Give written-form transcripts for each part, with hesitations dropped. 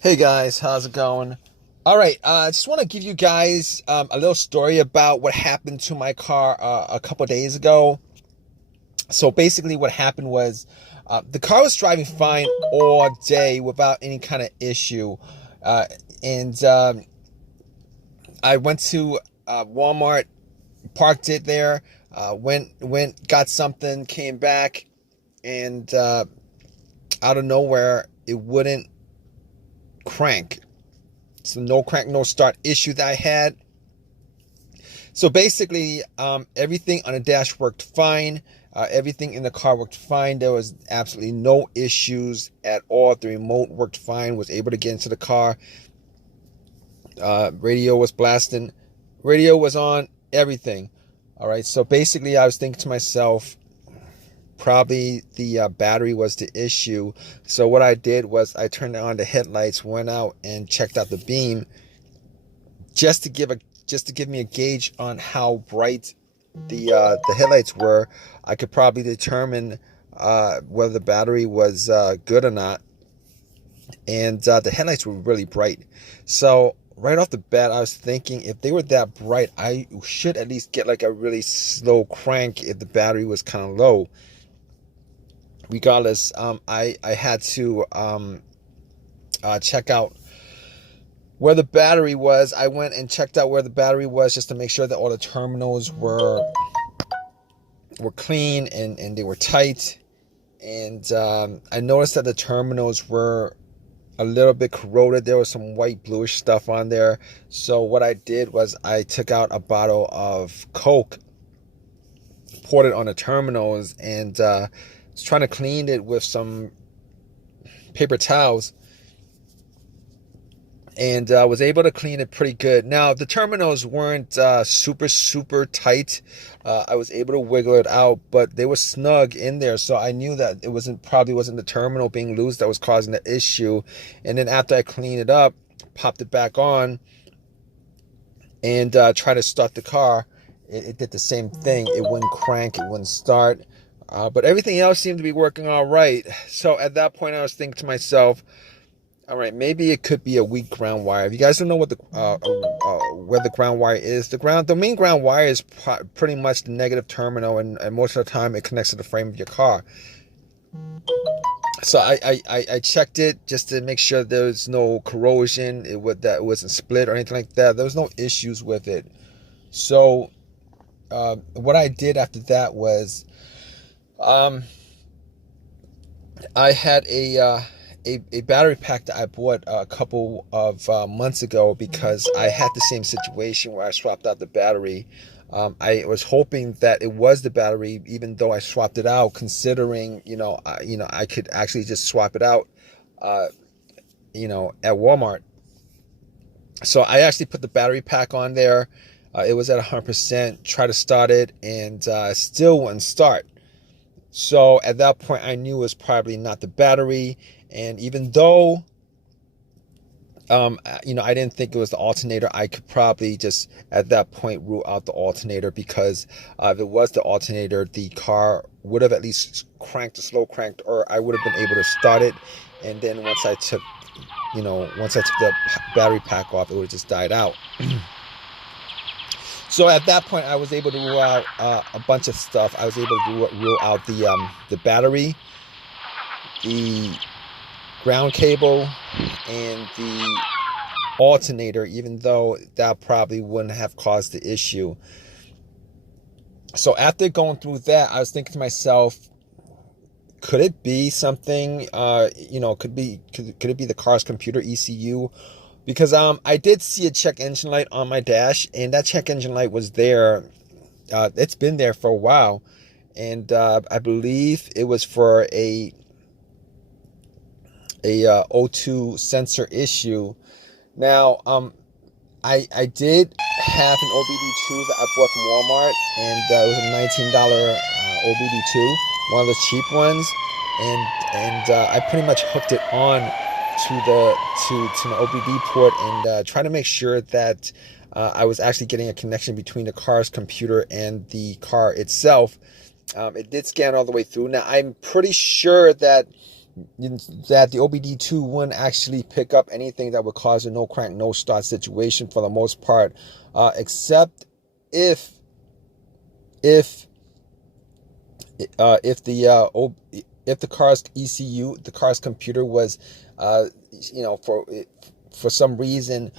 Hey guys, how's it going? All right, I just want to give you guys a little story about what happened to my car a couple days ago. So basically, what happened was the car was driving fine all day without any kind of issue, uh, and I went to Walmart, parked it there, got something, came back, and out of nowhere, it wouldn't crank. So no crank, no start issue that I had. So basically, everything on the dash worked fine. Everything in the car worked fine. There was absolutely no issues at all. The remote worked fine. Was able to get into the car. Radio was blasting. Radio was on. Everything. All right. So basically, I was thinking to myself, probably the battery was the issue. So what I did was I turned on the headlights, went out and checked out the beam, just to give me a gauge on how bright the headlights were. I could probably determine whether the battery was good or not. And the headlights were really bright. So right off the bat, I was thinking if they were that bright, I should at least get like a really slow crank if the battery was kind of low. Regardless, I had to check out where the battery was. I went and checked out where the battery was just to make sure that all the terminals were clean and they were tight. And I noticed that the terminals were a little bit corroded. There was some white bluish stuff on there. So what I did was I took out a bottle of Coke, poured it on the terminals, and was trying to clean it with some paper towels, and was able to clean it pretty good. Now, the terminals weren't super tight. I was able to wiggle it out, but they were snug in there, so I knew that it probably wasn't the terminal being loose that was causing the issue. And then after I cleaned it up, popped it back on, and tried to start the car, it did the same thing. It wouldn't crank, it wouldn't start. But everything else seemed to be working all right. So at that point, I was thinking to myself, all right, maybe it could be a weak ground wire. If you guys don't know what where the ground wire is, the main ground wire is pretty much the negative terminal, and most of the time it connects to the frame of your car. So I checked it just to make sure there was no corrosion, that it wasn't split or anything like that. There was no issues with it. So what I did after that was I had a battery pack that I bought a couple of months ago, because I had the same situation where I swapped out the battery. I was hoping that it was the battery, even though I swapped it out, considering I could actually just swap it out, at Walmart. So I actually put the battery pack on there. It was at 100%. Tried to start it, and still wouldn't start. So at that point, I knew it was probably not the battery. And even though, I didn't think it was the alternator, I could probably just at that point rule out the alternator, because if it was the alternator, the car would have at least slow cranked, or I would have been able to start it. And then once I took the battery pack off, it would have just died out. So at that point, I was able to rule out a bunch of stuff. I was able to rule out the battery, the ground cable, and the alternator, even though that probably wouldn't have caused the issue. So after going through that, I was thinking to myself, could it be something? Could it be the car's computer ECU? Because I did see a check engine light on my dash, and that check engine light was there. It's been there for a while, and I believe it was for a O2 sensor issue. Now, I did have an OBD2 that I bought from Walmart, and it was a $19 OBD2, one of those cheap ones, and I pretty much hooked it on to my OBD port, and tried to make sure that I was actually getting a connection between the car's computer and the car itself. It did scan all the way through. Now, I'm pretty sure that that the OBD2 wouldn't actually pick up anything that would cause a no crank, no start situation for the most part, except if if if the car's ECU, the car's computer was, for some reason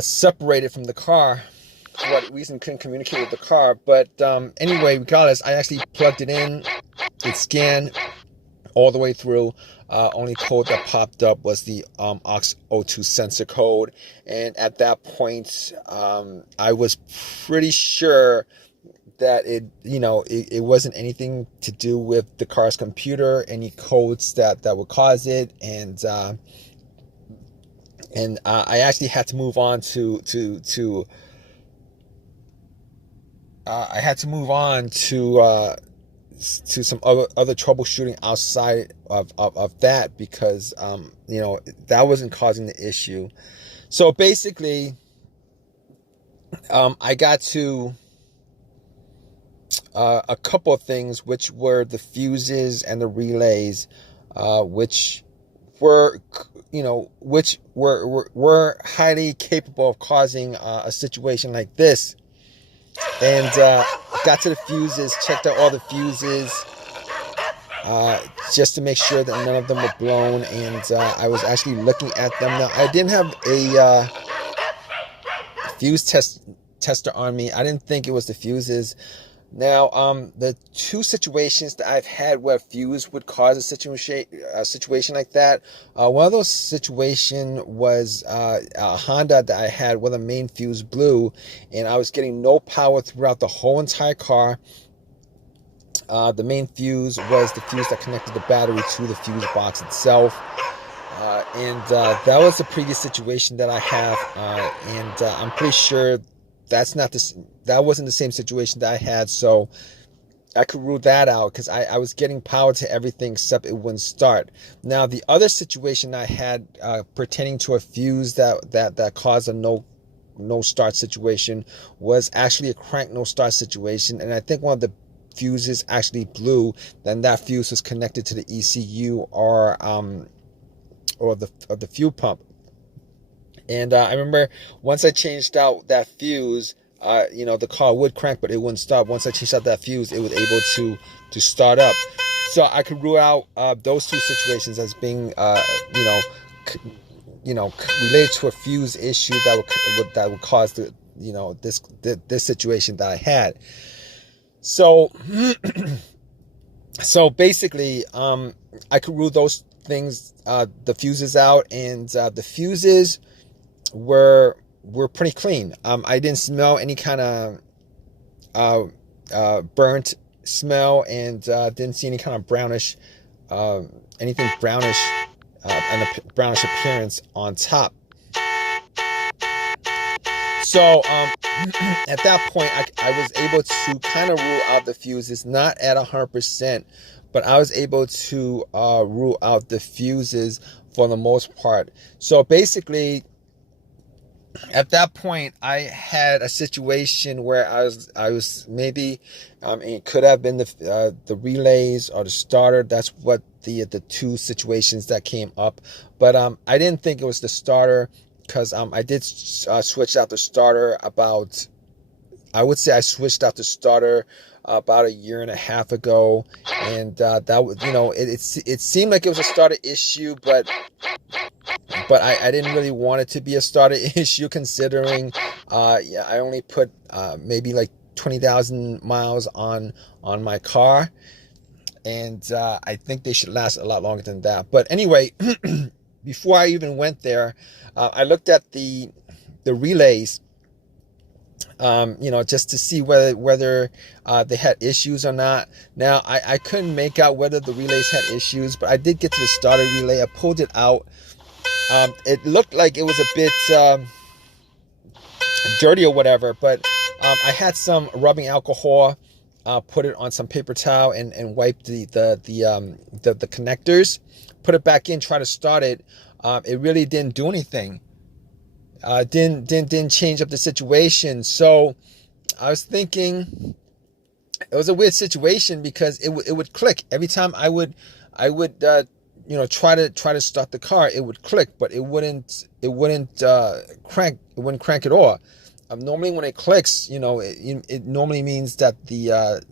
separated from the car. For what reason couldn't communicate with the car. But anyway, regardless, I actually plugged it in. It scanned all the way through. Only code that popped up was the aux02 sensor code, and at that point, I was pretty sure that it wasn't anything to do with the car's computer, any codes that would cause it, and I actually had to move on to I had to move on to some other troubleshooting outside of that, because that wasn't causing the issue. So basically, I got to a couple of things, which were the fuses and the relays, which were highly capable of causing a situation like this. And got to the fuses, checked out all the fuses, just to make sure that none of them were blown. And I was actually looking at them. Now, I didn't have a fuse tester on me. I didn't think it was the fuses. Now, the two situations that I've had where fuse would cause a situation like that, one of those situations was a Honda that I had where the main fuse blew, and I was getting no power throughout the whole entire car. The main fuse was the fuse that connected the battery to the fuse box itself. And that was the previous situation that I have, and I'm pretty sure that wasn't the same situation that I had, so I could rule that out, because I was getting power to everything except it wouldn't start. Now, the other situation I had pertaining to a fuse that caused a no start situation was actually a crank no start situation, and I think one of the fuses actually blew. Then that fuse was connected to the ECU or the fuel pump. And I remember once I changed out that fuse, the car would crank, but it wouldn't stop. Once I changed out that fuse, it was able to start up. So I could rule out those two situations as being, related to a fuse issue that would cause this situation that I had. So, so basically, I could rule those things, the fuses out, and the fuses were pretty clean. I didn't smell any kind of burnt smell, and didn't see any kind of brownish, anything brownish, and a brownish appearance on top. So at that point, I was able to kind of rule out the fuses, not at 100%, but I was able to rule out the fuses for the most part. So basically, at that point, I had a situation where I was maybe, it could have been the relays or the starter. That's what the two situations that came up. But I didn't think it was the starter, because I did switch out the starter about, I would say I switched out the starter about 1.5 years ago, and that was, it seemed like it was a starter issue, but I didn't really want it to be a starter issue, considering I only put maybe like 20,000 miles on my car, and I think they should last a lot longer than that. But anyway, before I even went there, I looked at the relays, just to see whether they had issues or not. Now, I couldn't make out whether the relays had issues, but I did get to the starter relay. I pulled it out. It looked like it was a bit dirty or whatever, but I had some rubbing alcohol, put it on some paper towel, and wiped the connectors, put it back in, try to start it. It really didn't do anything. Didn't change up the situation. So I was thinking it was a weird situation, because it would click every time I would I would try to start the car. It would click, but it wouldn't crank. It wouldn't crank at all. Normally when it clicks, it normally means that the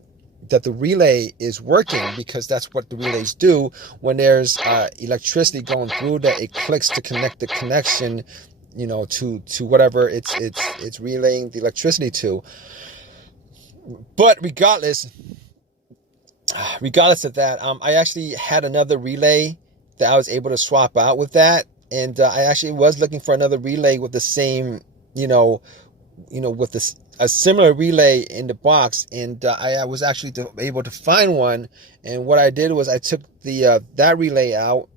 relay is working, because that's what the relays do when there's electricity going through, that it clicks to connect the connection, to whatever it's relaying the electricity to. But regardless of that, I actually had another relay that I was able to swap out with that, and I actually was looking for another relay with the same, with a similar relay in the box, and I was actually able to find one. And what I did was I took that relay out,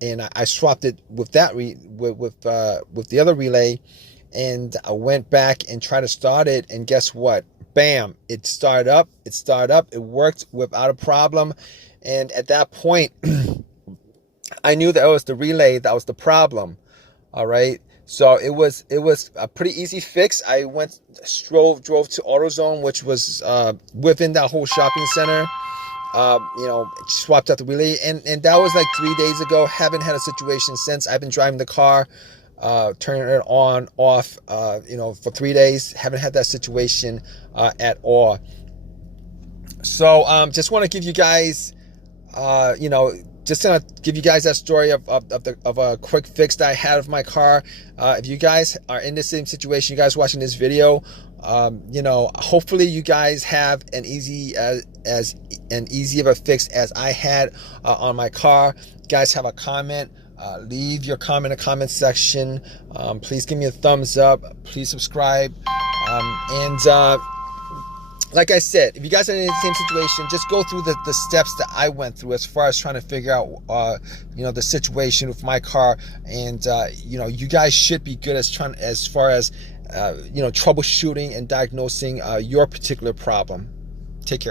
and I swapped it with with the other relay, and I went back and tried to start it, and guess what? Bam! It started up. It worked without a problem. And at that point, I knew that it was the relay that was the problem. All right. So it was a pretty easy fix. I drove to AutoZone, which was within that whole shopping center. Swapped out the relay, and that was like 3 days ago. Haven't had a situation since. I've been driving the car, turning it on, off, for 3 days. Haven't had that situation at all. So just want to give you guys, just gonna give you guys that story of a quick fix that I had of my car. If you guys are in the same situation, you guys watching this video, hopefully you guys have an easy of a fix as I had on my car. You guys have a comment, leave your comment in the comment section. Please give me a thumbs up. Please subscribe. Like I said, if you guys are in the same situation, just go through the steps that I went through as far as trying to figure out, the situation with my car. And, you guys should be good as far as troubleshooting and diagnosing your particular problem. Take care, guys.